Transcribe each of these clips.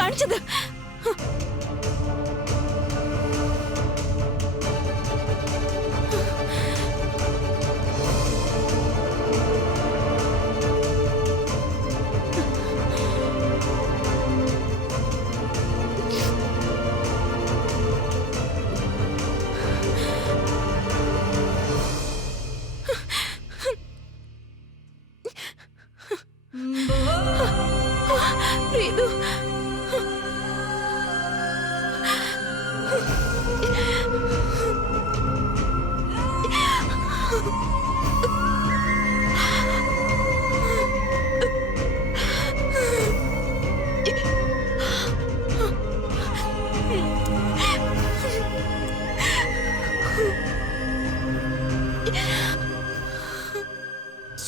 കാണിച്ചത്? പ്രീതു,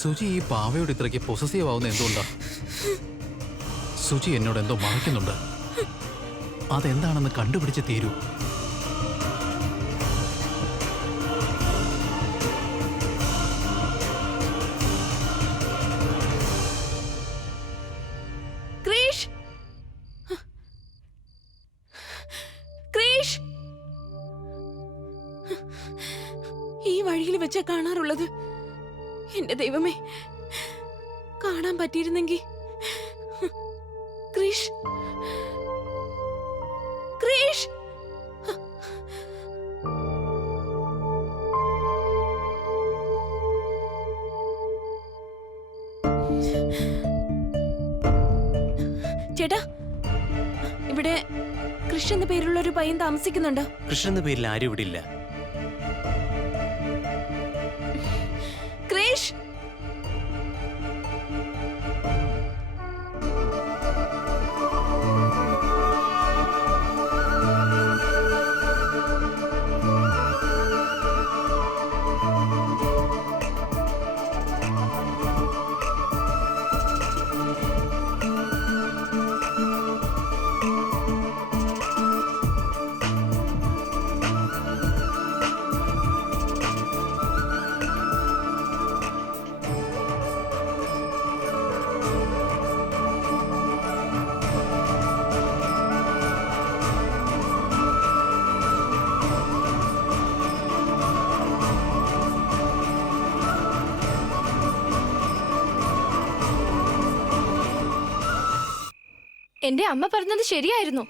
സുജി ഈ പാവയോട് ഇത്രയ്ക്ക് പൊസസീവ് ആവുന്ന എന്തുകൊണ്ടാ? സുജി എന്നോട് എന്തോ മറയ്ക്കുന്നുണ്ട്. അതെന്താണെന്ന് കണ്ടുപിടിച്ച് തീരൂ. ക്രീഷ്, ക്രീഷ്, ഈ വഴിയിൽ വെച്ചാ കാണാറുള്ളത്. എന്റെ ദൈവമേ, കാണാൻ പറ്റിയിരുന്നെങ്കിൽ. ക്രീഷ്, ക്രീഷ്, ചേട്ടാ, ഇവിടെ കൃഷ് എന്ന പേരുള്ള ഒരു പയ്യൻ താമസിക്കുന്നുണ്ടോ? കൃഷ്ണ എന്ന പേരിൽ ആരും ഇവിടെ ഇല്ല. ക്രീഷ്, എന്റെ അമ്മ പറഞ്ഞത് ശരിയായിരുന്നു.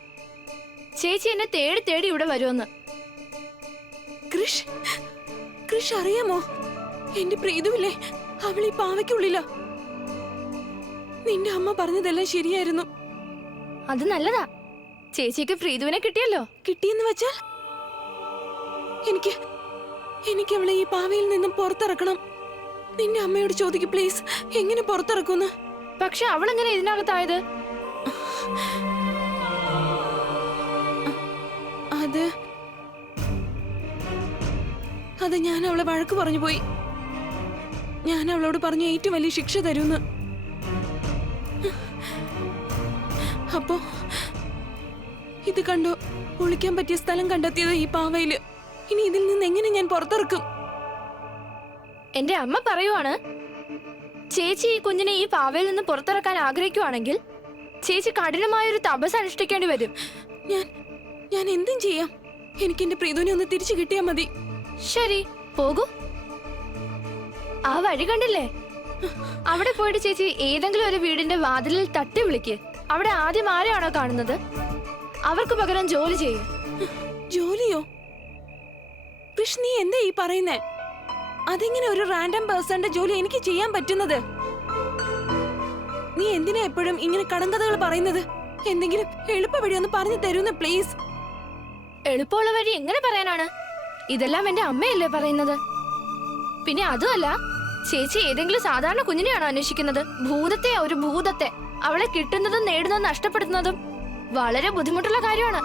ചേച്ചി എന്നെ തേടി തേടി ഇവിടെ വരുമെന്ന്. കൃഷ്, കൃഷ് അറിയാമോ, എന്റെ പ്രീതുവില്ലേ, അവൾ ഈ പാവയ്ക്കുള്ളില്ല. നിന്റെ അമ്മ പറഞ്ഞതെല്ലാം ശരിയായിരുന്നു. അത് നല്ലതാ. ചേച്ചിക്ക് പ്രീതുവിനെ കിട്ടിയല്ലോ. കിട്ടിയെന്ന് വെച്ചാൽ എനിക്ക് അവളെ ഈ പാവയിൽ നിന്നും പുറത്തിറക്കണം. നിന്റെ അമ്മയോട് ചോദിക്ക് പ്ലീസ്, എങ്ങനെ പുറത്തിറക്കുന്നു? പക്ഷെ അവളെങ്ങനെ ഇതിനകത്തായത്? അത് ഞാൻ അവളെ വഴക്ക് പറഞ്ഞു പോയി. ഞാൻ അവളോട് പറഞ്ഞു ഏറ്റവും വലിയ ശിക്ഷ തരുമെന്ന്. അപ്പോ ഇത് കണ്ടോ, ഒളിക്കാൻ പറ്റിയ സ്ഥലം കണ്ടെത്തിയത് ഈ പാവയില്. ഇനി ഇതിൽ നിന്ന് എങ്ങനെ ഞാൻ പുറത്തിറക്കും? എന്റെ അമ്മ പറയുവാണ്, ചേച്ചി ഈ കുഞ്ഞിനെ ഈ പാവയിൽ നിന്ന് പുറത്തിറക്കാൻ ആഗ്രഹിക്കുവാണെങ്കിൽ ചേച്ചി കഠിനമായൊരു തപസ് അനുഷ്ഠിക്കേണ്ടി വരും. ഞാൻ എന്തും ചെയ്യാം. എനിക്ക് എന്റെ പ്രീതുവിനെ ഒന്ന് തിരിച്ചു കിട്ടിയാ മതി. ശരി, പോകൂ. ആ വഴി കണ്ടില്ലേ? അവിടെ പോയിട്ട് ചേച്ചി ഏതെങ്കിലും ഒരു വീടിന്റെ വാതിലിൽ തട്ടി വിളിക്ക്. അവിടെ ആദ്യം ആരെയാണോ കാണുന്നത് അവർക്ക് പകരം ജോലി ചെയ്യും. ജോലിയോ? കൃഷ്ണ, നീ എന്താ ഈ പറയുന്നേ? അതെങ്ങനെ ഒരു റാൻഡം പേഴ്സന്റെ ജോലി എനിക്ക് ചെയ്യാൻ പറ്റുന്നത്? നീ എന്തിനാ എപ്പോഴും ഇങ്ങനെ കടങ്കഥകൾ പറയുന്നത്? എന്തെങ്കിലും എളുപ്പ വഴി ഒന്ന് പറഞ്ഞു തരൂന്ന് പ്ലീസ്. എളുപ്പമുള്ള വഴി എങ്ങനെ പറയാനാണ്? ഇതെല്ലാം എന്റെ അമ്മയല്ലേ പറയുന്നത്. പിന്നെ അതുമല്ല, ചേച്ചി ഏതെങ്കിലും സാധാരണ കുഞ്ഞിനെയാണോ അന്വേഷിക്കുന്നത്? ഭൂതത്തെ, ഒരു ഭൂതത്തെ. അവളെ കിട്ടുന്നതും നേടുന്നതും നഷ്ടപ്പെടുത്തുന്നതും വളരെ ബുദ്ധിമുട്ടുള്ള കാര്യമാണ്.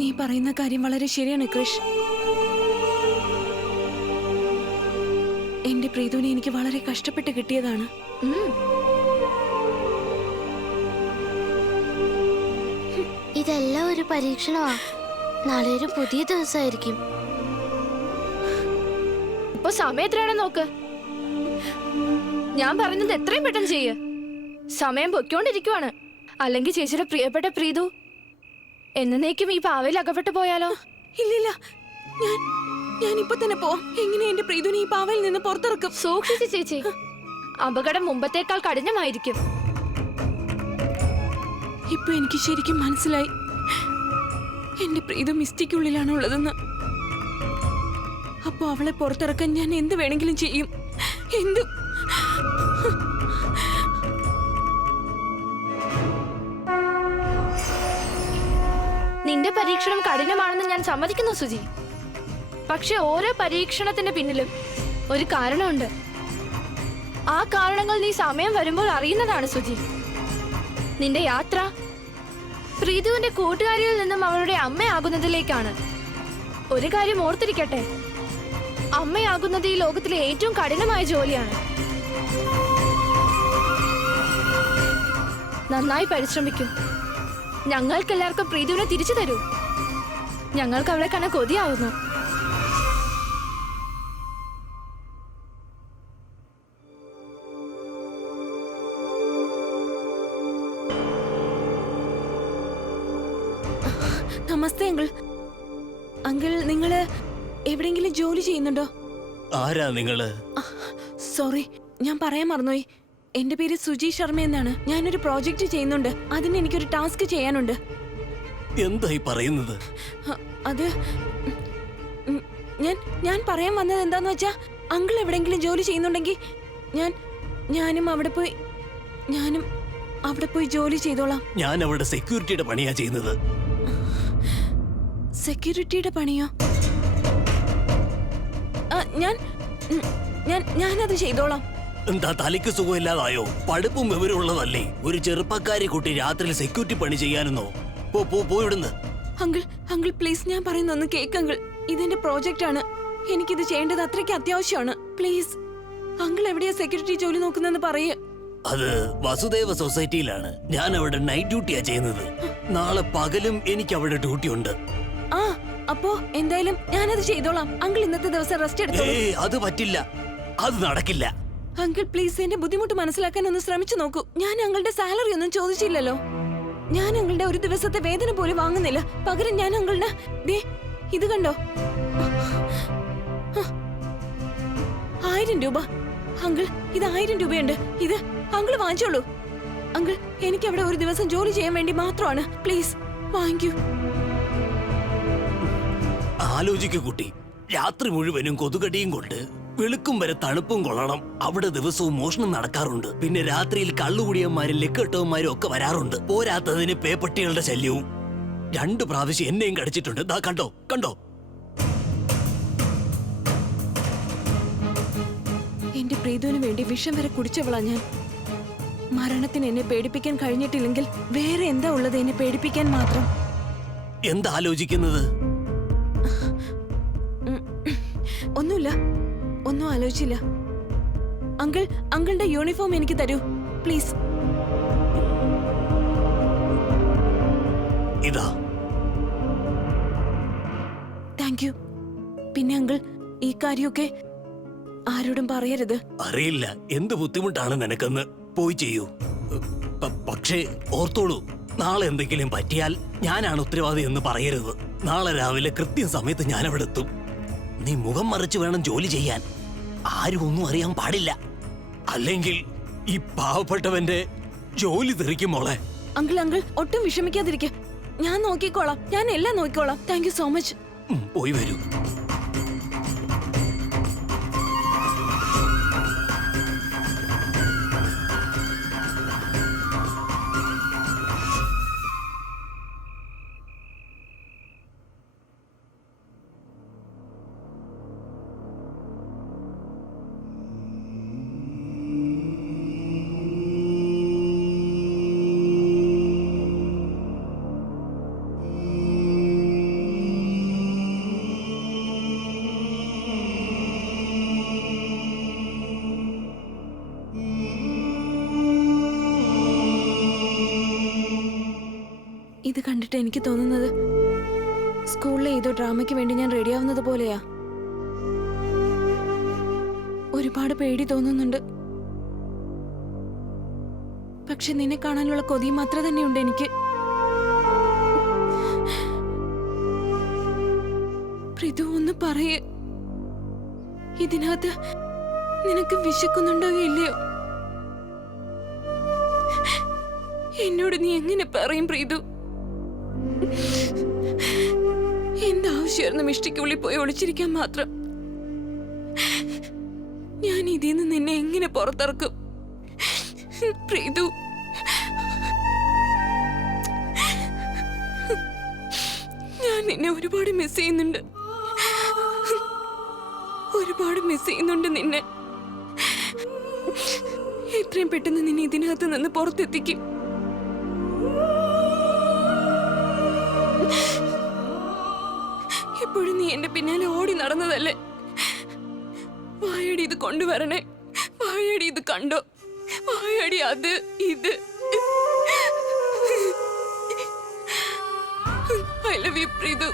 നീ പറയുന്ന കാര്യം വളരെ ശരിയാണ് കൃഷ്. എന്റെ പ്രീതുവിനെ എനിക്ക് വളരെ കഷ്ടപ്പെട്ട് കിട്ടിയതാണ്. ഇതെല്ലാം ഒരു പരീക്ഷണമാ. നാളെ ഒരു പുതിയ ദിവസമായിരിക്കും. ഇപ്പൊ സമയം എത്രയാണെന്ന് നോക്ക്. ഞാൻ പറയുന്നത് എത്രയും പെട്ടെന്ന് ചെയ്യ്. സമയം പൊയ്ക്കൊണ്ടിരിക്കുവാണ്. അല്ലെങ്കിൽ ചേച്ചിയുടെ പ്രിയപ്പെട്ട പ്രീതു എന്നേക്കും ഈ പാവയിൽ അകപ്പെട്ടു പോയാലോ? ഇല്ലില്ല, ഞാൻ ഇപ്പൊ തന്നെ പോവാം. എങ്ങനെ എന്റെ പ്രീതുവിനെ ഈ പാവയിൽ നിന്ന് പുറത്തിറക്കും? സൂക്ഷിച്ച് ചേച്ചി, അപകടം മുമ്പത്തേക്കാൾ കഠിനമായിരിക്കും. ഇപ്പൊ എനിക്ക് ശരിക്കും മനസ്സിലായി എന്റെ പ്രീതു മിസ്റ്റിക്കുള്ളിലാണ് ഉള്ളതെന്ന്. അപ്പൊ അവളെ പുറത്തിറക്കാൻ ഞാൻ എന്ത് വേണമെങ്കിലും ചെയ്യും. എന്തും. നിന്റെ പരീക്ഷണം കഠിനമാണെന്ന് ഞാൻ സമ്മതിക്കുന്നു സുജി. പക്ഷെ ഓരോ പരീക്ഷണത്തിന്റെ പിന്നിലും ഒരു കാരണമുണ്ട്. ആ കാരണങ്ങൾ നീ സമയം വരുമ്പോൾ അറിയുന്നതാണ് സുജി. നിന്റെ യാത്ര പ്രീതുവിന്റെ കൂട്ടുകാരിയിൽ നിന്നും അവളുടെ അമ്മയാകുന്നതിലേക്കാണ്. ഒരു കാര്യം ഓർത്തിരിക്കട്ടെ, അമ്മയാകുന്നത് ഈ ലോകത്തിലെ ഏറ്റവും കഠിനമായ ജോലിയാണ്. നന്നായി പരിശ്രമിക്കൂ. ഞങ്ങൾക്കെല്ലാവർക്കും പ്രീതുവിനെ തിരിച്ചു തരൂ. ഞങ്ങൾക്ക് അവളെ കാണാൻ കൊതിയാവുന്നു. നമസ്തേ അങ്കിൾ. അങ്കിൾ, നിങ്ങള് എവിടെയെങ്കിലും ജോലി ചെയ്യുന്നുണ്ടോ? ആരാ നിങ്ങള്? സോറി, ഞാൻ പറയാൻ മറന്നുപോയി. എന്റെ പേര് സുജി ശർമ്മ എന്നാണ്. ഞാനൊരു പ്രോജക്റ്റ് ചെയ്യുന്നുണ്ട്. അതിന് എനിക്കൊരു ടാസ്ക് ചെയ്യാനുണ്ട്. എന്തായി പറയുന്നത്? അത് ഉം, ഞാൻ പറയാൻ വന്നത് എന്താന്ന് വെച്ചാ, അങ്കിൾ എവിടെയെങ്കിലും ജോലി ചെയ്യുന്നുണ്ടെങ്കിൽ ഞാനും അവിടെ പോയി ജോലി ചെയ്തോളാം. ഞാൻ അവിടെ സെക്യൂരിറ്റിയുടെ പണിയാ ചെയ്യുന്നത്. സെക്യൂരിറ്റിയുടെ പണിയോ? ഞാനത് ചെയ്തോളാം. എന്താ തലയ്ക്ക് സുഖമില്ലാതായോ? പഠിപ്പും വിവരമുള്ളതല്ലേ? ഒരു ചെറുപ്പക്കാരി കുട്ടി രാത്രിയിൽ സെക്യൂരിറ്റി പണി ചെയ്യാനെന്നോ? പോയിടുന്ന്. അങ്കിൾ പ്ലീസ്, ഞാൻ പറയുന്നൊന്ന് കേക്ക് അങ്കിൾ. ഇതെന്റെ പ്രോജക്റ്റ് ആണ്. എനിക്കിത് ചെയ്യേണ്ടത് അത്രയ്ക്ക് അത്യാവശ്യമാണ്. പ്ലീസ് അങ്കിൾ എവിടെയാ സെക്യൂരിറ്റി ജോലി നോക്കുന്നെന്ന് പറയേ. അത് വസുദേവ സൊസൈറ്റിയിലാണ്. ഞാൻ അവിടെ നൈറ്റ് ഡ്യൂട്ടിയാ ചെയ്യുന്നത്. നാളെ പകലും എനിക്ക് അവിടെ ഡ്യൂട്ടി ഉണ്ട്. ആ, അപ്പോ എന്തായാലും ഞാനത് ചെയ്തോളാം. അങ്കിൾ ഇന്നത്തെ ദിവസം റെസ്റ്റ് എടുത്തോളൂ. അത് പറ്റില്ല, അത് നടക്കില്ല. അങ്കിൾ പ്ലീസ്, എന്റെ ബുദ്ധിമുട്ട് മനസ്സിലാക്കാൻ ഒന്ന് ശ്രമിച്ചു നോക്കൂ. ഞാൻ അങ്കിളുടെ സാലറി ഒന്നും ചോദിച്ചില്ലല്ലോ. ഞാൻ അങ്കിളുടെ ഒരു ദിവസത്തെ വേതന പോലും വാങ്ങുന്നില്ല. പകരം ഞാൻ അങ്കിളിന് ദേ ഇത് കണ്ടോ, 1000 രൂപ. അങ്കിൾ, ഇത് 1000 രൂപയുണ്ട്. ഇത് അങ്കിൾ വാങ്ങിച്ചോളൂ. അങ്കിൾ, എനിക്ക് അവിടെ ഒരു ദിവസം ജോലി ചെയ്യാൻ വേണ്ടി മാത്രമാണ്. പ്ലീസ് വാങ്ങിക്കൂ. ആലോചിക്കു കുട്ടി, രാത്രി മുഴുവനും കൊതുകടിയും കൊണ്ട് വെളുക്കും വരെ തണുപ്പും കൊള്ളണം. അവിടെ ദിവസവും മോഷണം നടക്കാറുണ്ട്. പിന്നെ രാത്രിയിൽ കള്ളുകുടിയന്മാരും ലക്കെട്ടവന്മാരും ഒക്കെ വരാറുണ്ട്. പോരാത്തതിന് പേപ്പട്ടികളുടെ ശല്യവും. 2 പ്രാവശ്യം എന്നെയും കടിച്ചിട്ടുണ്ട്. ദാ കണ്ടോ. എന്റെ പ്രീതുവിന് വേണ്ടി വിഷം വരെ കുടിച്ചവളാ ഞാൻ. മരണത്തിന് എന്നെ പേടിപ്പിക്കാൻ കഴിഞ്ഞിട്ടില്ലെങ്കിൽ വേറെ എന്താ ഉള്ളത് എന്നെ പേടിപ്പിക്കാൻ മാത്രം? എന്താ ആലോചിക്കുന്നത്? ഒന്നും ആലോചിച്ചില്ല. അങ്കിളുടെ യൂണിഫോം എനിക്ക് തരൂ പ്ലീസ്. ഇതാ. Thank you. പിന്നെ അങ്കിൾ, ഈ കാര്യമൊക്കെ ആരോടും പറയരുത്. അറിയില്ല എന്ത് ബുദ്ധിമുട്ടാണ് നിനക്കെന്ന്. പോയി ചെയ്യൂ. പക്ഷേ ഓർത്തോളൂ, നാളെ എന്തെങ്കിലും പറ്റിയാൽ ഞാനാണ് ഉത്തരവാദി എന്ന് പറയരുത്. നാളെ രാവിലെ കൃത്യം സമയത്ത് ഞാൻ അവിടെ എത്തും. നീ മുഖം മറിച്ച് വേണം ജോലി ചെയ്യാൻ. ആരും ഒന്നും അറിയാൻ പാടില്ല. അല്ലെങ്കിൽ ഈ പാവപ്പെട്ടവന്റെ ജോലി തെറിക്കും മോളെ. അങ്കിൾ ഒട്ടും വിഷമിക്കാതിരിക്കുക. ഞാൻ നോക്കിക്കോളാം. ഞാൻ എല്ലാം നോക്കിക്കോളാം. Thank you so much. പോയി വരൂ. ഇത് കണ്ടിട്ട് എനിക്ക് തോന്നുന്നത് സ്കൂളിലെ ഏതോ ഡ്രാമയ്ക്ക് വേണ്ടി ഞാൻ റെഡിയാവുന്നത് പോലെയാ. ഒരുപാട് പേടി തോന്നുന്നുണ്ട്. പക്ഷെ നിന്നെ കാണാനുള്ള കൊതി മാത്രം തന്നെയുണ്ട് എനിക്ക്. പ്രീതു ഒന്ന് പറയേ, ഇതിനകത്ത് നിനക്ക് വിശക്കുന്നുണ്ടോ ഇല്ലയോ? എന്നോട് നീ എങ്ങനെ പറയും പ്രീതു? എന്താവശ്യമായിരുന്നു മിഷ്ടിക്കുള്ളിൽ പോയി ഒളിച്ചിരിക്കാൻ മാത്രം? ഞാൻ ഇതിൽ നിന്ന് നിന്നെ എങ്ങനെ പുറത്തിറക്കും പ്രീതു? ഞാൻ നിന്നെ ഒരുപാട് മിസ് ചെയ്യുന്നുണ്ട്, ഒരുപാട് മിസ് ചെയ്യുന്നുണ്ട് നിന്നെ. എത്രയും പെട്ടെന്ന് നിന്നെ ഇതിനകത്ത് നിന്ന് പുറത്തെത്തിക്കും. എപ്പോഴും നീ എന്റെ പിന്നാലെ ഓടി നടന്നതല്ലേ? വായടി ഇത് കൊണ്ടുവരണേ, വായടി ഇത് കണ്ടോ, വായടി അത് ഇത്. I love you Preethu.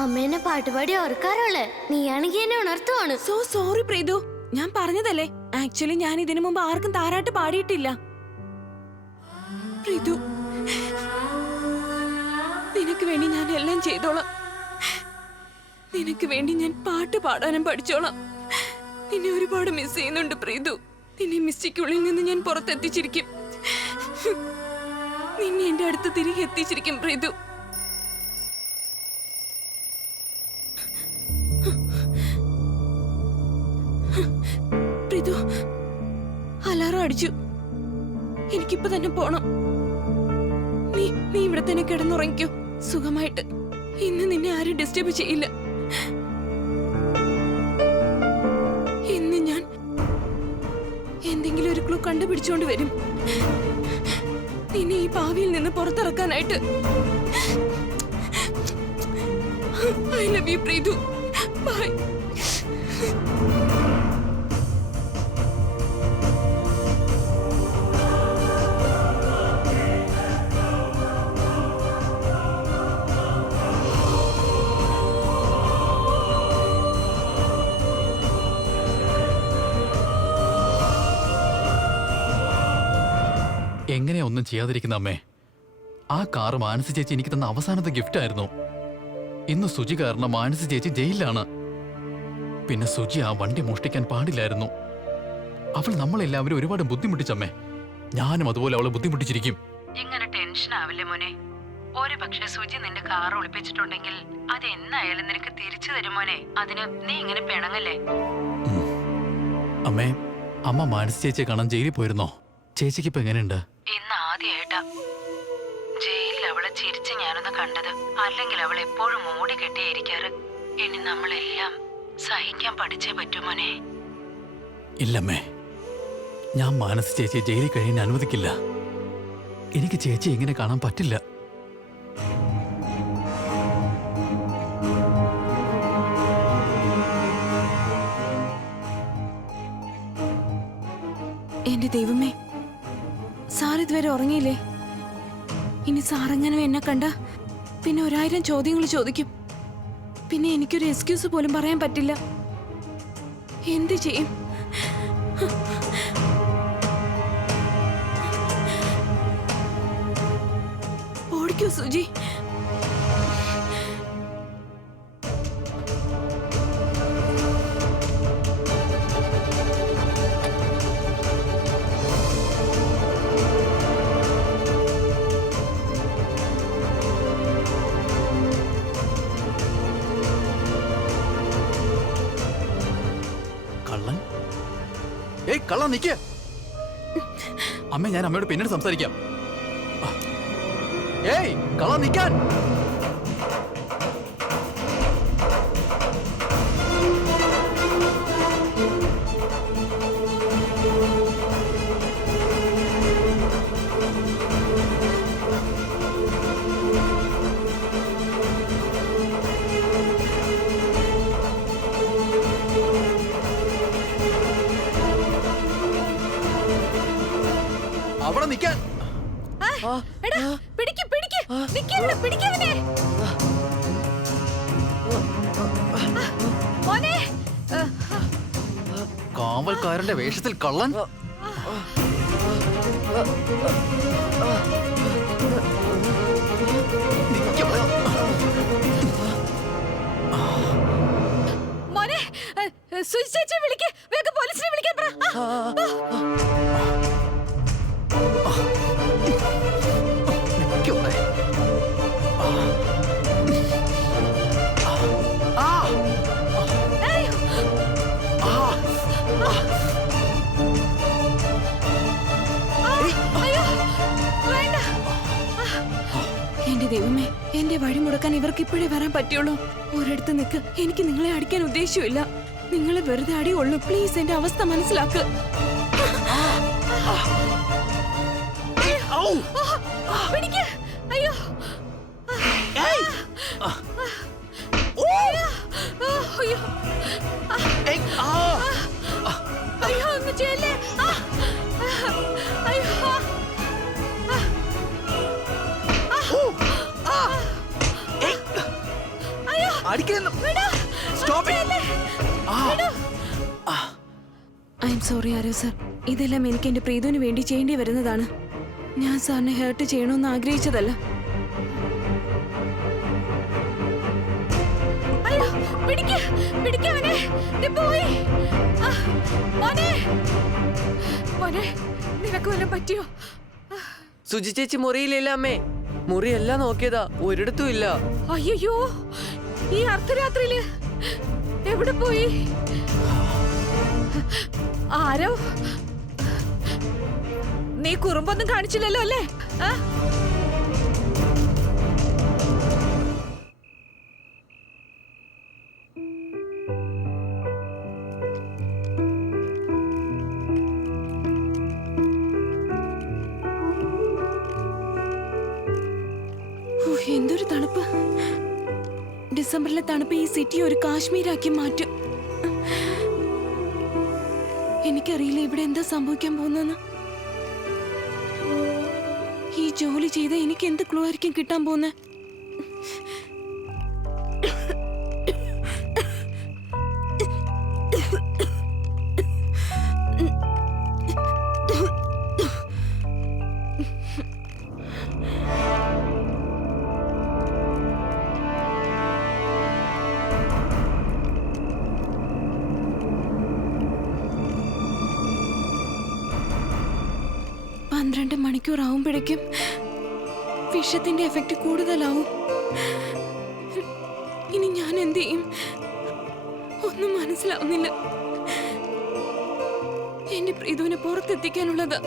അമ്മേനെ പാട്ടുപാടി ഓർക്കാറുള്ളേ, നീയാണെങ്കിൽ എന്നെ ഉണർത്തുവാണ്. സോ സോറി പ്രീതു, ഞാൻ പറഞ്ഞതല്ലേ. ആക്ച്വലി ഞാൻ ഇതിനു മുമ്പ് ആർക്കും താരാട്ട് പാടിയിട്ടില്ല. പ്രീതു, നിനക്ക് വേണ്ടി ഞാൻ എല്ലാം ചെയ്തോളാം. നിനക്ക് വേണ്ടി ഞാൻ പാട്ട് പാടാനും പഠിച്ചോളാം. നിന്നെ ഒരുപാട് മിസ് ചെയ്യുന്നുണ്ട് പ്രീതു. നിന്നെ മിസ്റ്റേക്കുള്ളിൽ നിന്ന് ഞാൻ പുറത്തെത്തിച്ചിരിക്കും. നിന്നെ എന്റെ അടുത്ത് തിരികെ എത്തിച്ചിരിക്കും പ്രീതു. പ്രീതു, അലാറം അടിച്ചു. എനിക്കിപ്പോ തന്നെ പോണം. നീ ഇവിടെ തന്നെ കിടന്നുറങ്ങിക്കോ സുഖമായിട്ട്. ഇന്ന് നിന്നെ ആരും ഡിസ്റ്റർബ് ചെയ്യില്ല. ഇന്ന് ഞാൻ എന്തെങ്കിലും ഒരു ക്ലൂ കണ്ടുപിടിച്ചോണ്ട് വരും, നിന്നെ ഈ പാവിയിൽ നിന്ന് പുറത്തിറക്കാനായിട്ട്. I love you Preethu. Bye. എങ്ങനെയാ ഒന്നും ചെയ്യാതിരിക്കുന്ന അമ്മേ? ആ കാറ് മാനസ ചേച്ചി എനിക്ക് തന്ന അവസാനത്തെ ഗിഫ്റ്റ് ആയിരുന്നു. ഇന്ന് സുജി കാരണം മാനസ ചേച്ചി ജയിലിലാണ്. പിന്നെ സുജി ആ വണ്ടി മോഷ്ടിക്കാൻ പാടില്ലായിരുന്നു. അവൾ നമ്മളെല്ലാവരും ഒരുപാട് ബുദ്ധിമുട്ടിച്ചമ്മേ. ഞാനും അതുപോലെ അവളെ ബുദ്ധിമുട്ടിച്ചിരിക്കും. ഇങ്ങനെ ടെൻഷൻ ആവില്ലേ മോനെ? ഒരു പക്ഷെ സുജി നിന്റെ കാർ ഒളിപ്പിച്ചിട്ടുണ്ടെങ്കിൽ അത് എന്നായാലും നിനക്ക് തിരിച്ചു തരും മോനെ. അതിന് നീ ഇങ്ങനെ പിണങ്ങല്ലേ. അമ്മേ, അമ്മ മാനസ ചേച്ചിയെ കാണാൻ ജയിലിൽ പോയിരുന്നോ? ചേച്ചിക്ക് ഇപ്പൊ എങ്ങനെയുണ്ട്? ഇന്ന് ആദ്യമായിട്ടാ ജയിലിൽ അവളെ ചിരിച്ച് ഞാനൊന്ന് കണ്ടത്. അല്ലെങ്കിൽ അവൾ എപ്പോഴും മൂടി കെട്ടിയിരിക്കാറ്. ഇനി നമ്മളെല്ലാം സഹിക്കാൻ പഠിച്ചേ പറ്റൂ മോനെ. ഇല്ലമ്മേ, ഞാൻ മാനസ ചേച്ചിയെ ജയിലിൽ കഴിയാൻ അനുവദിക്കില്ല. എനിക്ക് ചേച്ചി എങ്ങനെ കാണാൻ പറ്റില്ല. എന്റെ ദൈവമേ, സാർ ഇതുവരെ ഉറങ്ങിയില്ലേ? ഇനി സാറെങ്ങനെ എന്നെ കണ്ട പിന്നെ 1000 ചോദ്യങ്ങൾ ചോദിക്കും. പിന്നെ എനിക്കൊരു എക്സ്ക്യൂസ് പോലും പറയാൻ പറ്റില്ല. എന്ത് ചെയ്യും? ഓടിക്കോ സുജി. കള്ളൻ? ഏയ് കള്ളൻ നിക്ക്. അമ്മ, ഞാൻ അമ്മയോട് പിന്നീട് സംസാരിക്കാം. ഏയ് കള്ളൻ നിക്കാൻ. അവിടെ നിൽക്കാൻ. എടാ പിടിക്ക് പിടിക്ക് നിക്കവിടെ പിടിക്കവനെ മോനെ കാവൽക്കാരന്റെ വേഷത്തിൽ കള്ളൻ. നിക്കവിടെ. മോനെ സുജി ചേച്ചി വിളിക്ക് വേഗം പോലീസിനെ വിളിക്കാൻ പറ നിക്കവിടെ. എന്റെ ദൈവമേ, എന്റെ വഴി മുടക്കാൻ ഇവർക്ക് ഇപ്പോഴേ വരാൻ പറ്റുള്ളൂ. ഒരിടത്ത് നിൽക്ക്, എനിക്ക് നിങ്ങളെ അടിക്കാൻ ഉദ്ദേശമില്ല. നിങ്ങളെ വെറുതെ അടിയുള്ളൂ. പ്ലീസ് എന്റെ അവസ്ഥ മനസ്സിലാക്ക്. പിടിക്ക്. അയ്യോ അയ്യോ അയ്യോ ഒന്ന് ചെയ്യല്ലേ. അയ്യോ I am sorry arrow sir. ഇതെല്ലാം എനിക്ക് എന്റെ പ്രീതുവിന് വേണ്ടി ചെയ്യേണ്ടി വരുന്നതാണ്. ഞാൻ സാറിനെ ഹേർട്ട് ചെയ്യണമെന്ന് ആഗ്രഹിച്ചതല്ല. നിനക്ക് വല്ലതും പറ്റിയോ? സുജി ചേച്ചി മുറിയിലില്ല അമ്മേ. മുറിയെല്ലാം നോക്കിയതാ, ഒരിടത്തും ഇല്ല. അയ്യോ, ഈ അർദ്ധരാത്രിയില് എവിടെ പോയി? ആരോ, നീ കുറുമ്പൊന്നും കാണിച്ചില്ലല്ലോ അല്ലേ? എന്തൊരു തണുപ്പ്. ഡിസംബറിലെ തണുപ്പ് ഈ സിറ്റി ഒരു കാശ്മീരാക്കി മാറ്റും. എനിക്കറിയില്ല ഇവിടെ എന്താ സംഭവിക്കാൻ പോകുന്നെന്ന്. ഈ ജോലി ചെയ്ത എനിക്ക് എന്ത് ക്ലൂ ആയിരിക്കും കിട്ടാൻ പോകുന്നത്? മണിക്കൂറാവുമ്പോഴേക്കും വിഷത്തിന്റെ എഫക്റ്റ് കൂടുതലാവും. ഇനി ഞാൻ എന്ത് ചെയ്യും? ഒന്നും മനസ്സിലാവുന്നില്ല. എന്റെ പ്രീതുവിനെ പുറത്തെത്തിക്കാനുള്ളത്.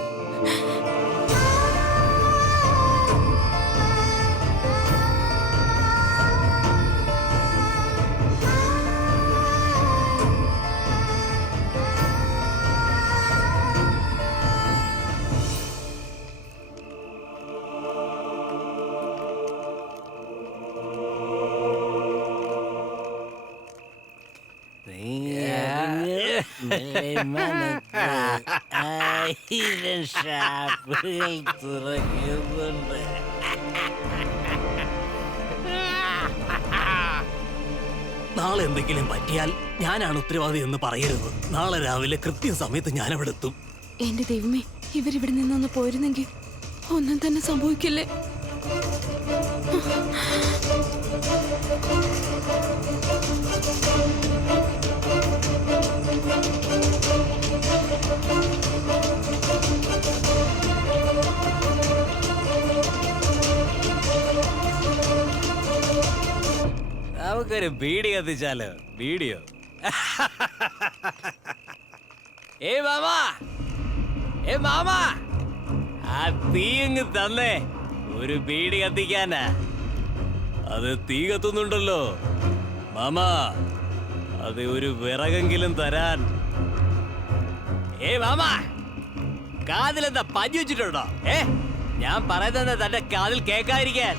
ഷാപ്പുകൾ തുറക്കുന്നുണ്ട്. നാളെ എന്തെങ്കിലും പറ്റിയാൽ ഞാനാണ് ഉത്തരവാദി എന്ന് പറയരുത്. നാളെ രാവിലെ കൃത്യസമയത്ത് ഞാൻ അവിടെ എത്തും. എന്റെ ദൈവമേ, ഇവരിവിടെ നിന്നൊന്ന് പോയിരുന്നെങ്കിൽ ഒന്നും തന്നെ സംഭവിക്കില്ലേ? നമുക്കൊരു ബീഡി കത്തിച്ചാലോ? ബീഡിയോ? ഏ മാമാ, ആ തീയങ്ങ് തന്നേ. ഒരു ബീഡി കത്തിക്കാനാ. അത് തീ കത്തുന്നുണ്ടല്ലോ മാമാ. അത് ഒരു വിറകെങ്കിലും തരാൻ. മാമാ, കാതിലെന്താ പഞ്ഞു വെച്ചിട്ടുണ്ടോ? ഞാൻ പറയുന്നത് തന്റെ കാതിൽ കേൾക്കാതിരിക്കാൻ.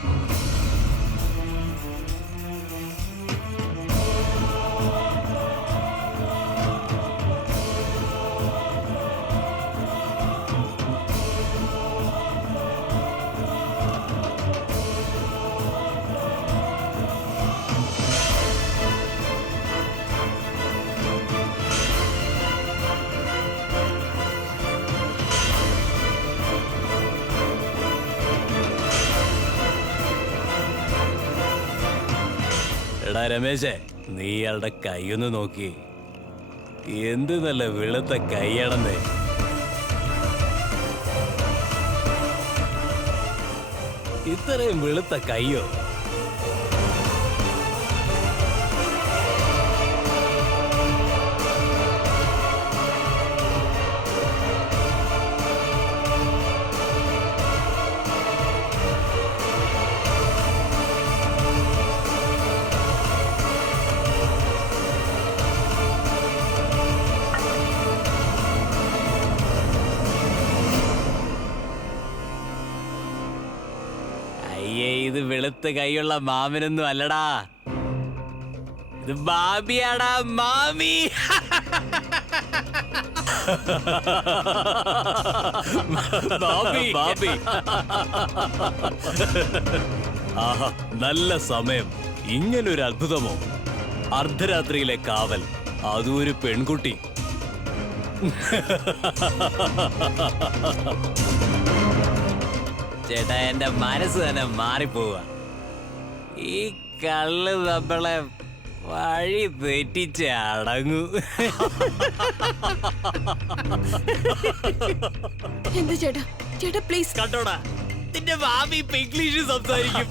എടാ രമേശേ, നീ ഇയാളുടെ കൈയൊന്ന് നോക്കി. എന്ത് നല്ല വെളുത്ത കൈയാണെന്നേ. ഇത്രയും വെളുത്ത കൈയോ? അയ്യേ, ഇത് വെളുത്ത കൈയുള്ള മാമനൊന്നും അല്ലടാ, ഇത് ബാബിയാടാ, മാമി. ബാബി, ബാബി. ആഹാ, നല്ല സമയം. ഇങ്ങനൊരു അത്ഭുതമോ? അർദ്ധരാത്രിയിലെ കാവൽ, അതും ഒരു പെൺകുട്ടി. ചേട്ടാ, എന്റെ മനസ്സ് തന്നെ മാറിപ്പോവുക. ഈ കള്ള് നമ്മളെ വഴി തെറ്റിച്ച് അടങ്ങൂ. എന്താ ചേട്ടാ, ചേട്ടാ പ്ലീസ്. കണ്ടോടാ, നിന്റെ ഭാവി ഇപ്പൊ ഇംഗ്ലീഷിൽ സംസാരിക്കും.